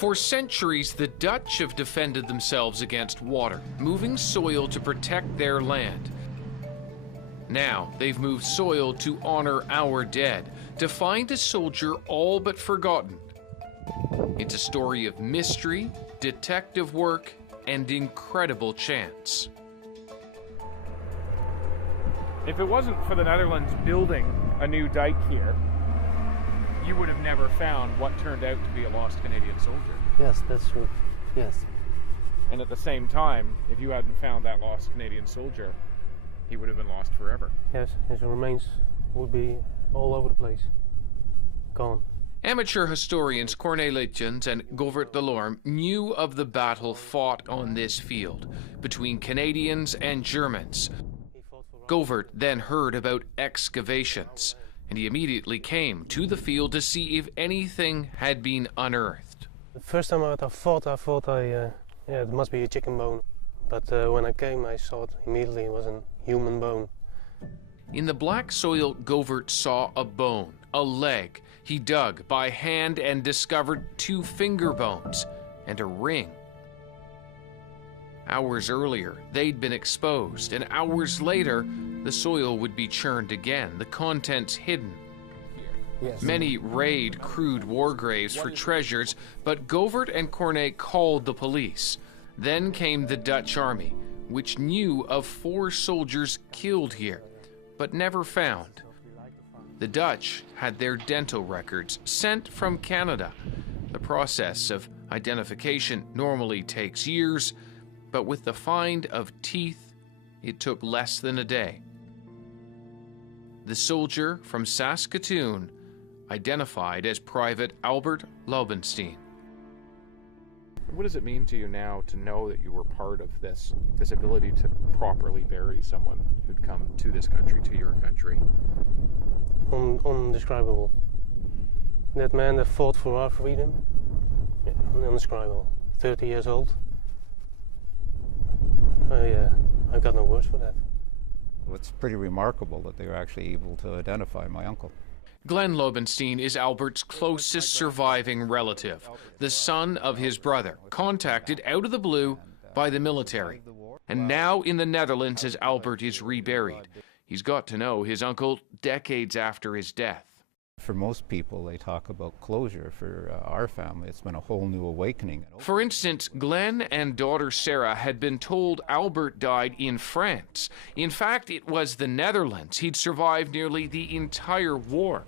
For centuries, the Dutch have defended themselves against water, moving soil to protect their land. Now, they've moved soil to honor our dead, to find a soldier all but forgotten. It's a story of mystery, detective work, and incredible chance. If it wasn't for the Netherlands building a new dike here, you would have never found what turned out to be a lost Canadian soldier. Yes, that's true. Yes. And at the same time, if you hadn't found that lost Canadian soldier, he would have been lost forever. Yes, his remains would be all over the place. Gone. Amateur historians Corné Litjens and Govert Delorme knew of the battle fought on this field between Canadians and Germans. Govert then heard about excavations, and he immediately came to the field to see if anything had been unearthed. The first time I thought it must be a chicken bone. But when I came, I saw it immediately. It was a human bone. In the black soil, Govert saw a bone, a leg. He dug by hand and discovered 2 finger bones and a ring. Hours earlier, they'd been exposed, and hours later, the soil would be churned again, the contents hidden. Yes. Many raid crude war graves for treasures, but Govert and Corné called the police. Then came the Dutch army, which knew of 4 soldiers killed here, but never found. The Dutch had their dental records sent from Canada. The process of identification normally takes years, but with the find of teeth, it took less than a day. The soldier from Saskatoon, identified as Private Albert Laubenstein. What does it mean to you now to know that you were part of this ability to properly bury someone who'd come to this country, to your country? Undescribable. That man that fought for our freedom, yeah, undescribable. 30 years old. I've got no words for that. It's pretty remarkable that they were actually able to identify my uncle. Glenn Laubenstein is Albert's closest surviving relative, the son of his brother, contacted out of the blue by the military, and now in the Netherlands as Albert is reburied. He's got to know his uncle decades after his death. For most people, they talk about closure. For our family, it's been a whole new awakening. For instance, Glenn and daughter Sarah had been told Albert died in France. In fact, it was the Netherlands. He'd survived nearly the entire war.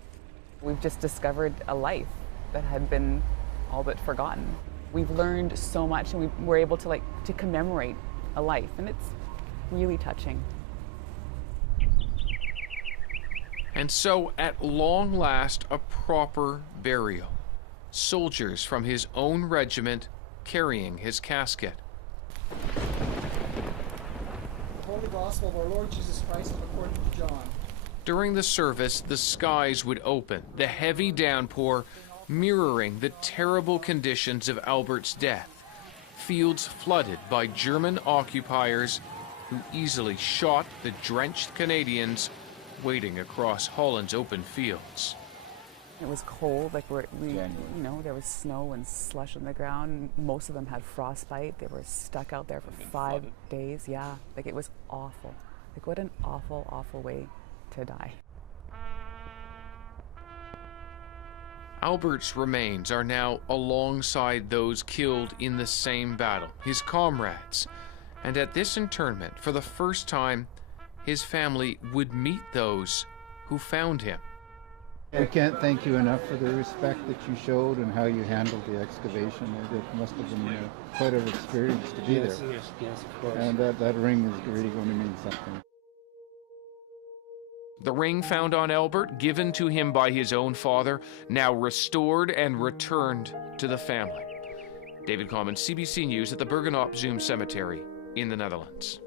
We've just discovered a life that had been all but forgotten. We've learned so much, and we're able to commemorate a life, and it's really touching. And so, at long last, a proper burial. Soldiers from his own regiment carrying his casket. The Holy Gospel of our Lord Jesus Christ according to John. During the service, the skies would open, the heavy downpour mirroring the terrible conditions of Albert's death. Fields flooded by German occupiers who easily shot the drenched Canadians waiting across Holland's open fields. It was cold, there was snow and slush on the ground. Most of them had frostbite. They were stuck out there for 5 days. Yeah, it was awful. What an awful, awful way to die. Albert's remains are now alongside those killed in the same battle, his comrades. And at this internment, for the first time, his family would meet those who found him. I can't thank you enough for the respect that you showed and how you handled the excavation. It must have been quite an experience to be there. Yes, of course. And that ring is really going to mean something. The ring found on Albert, given to him by his own father, now restored and returned to the family. David Common, CBC News at the Bergen op Zoom Cemetery in the Netherlands.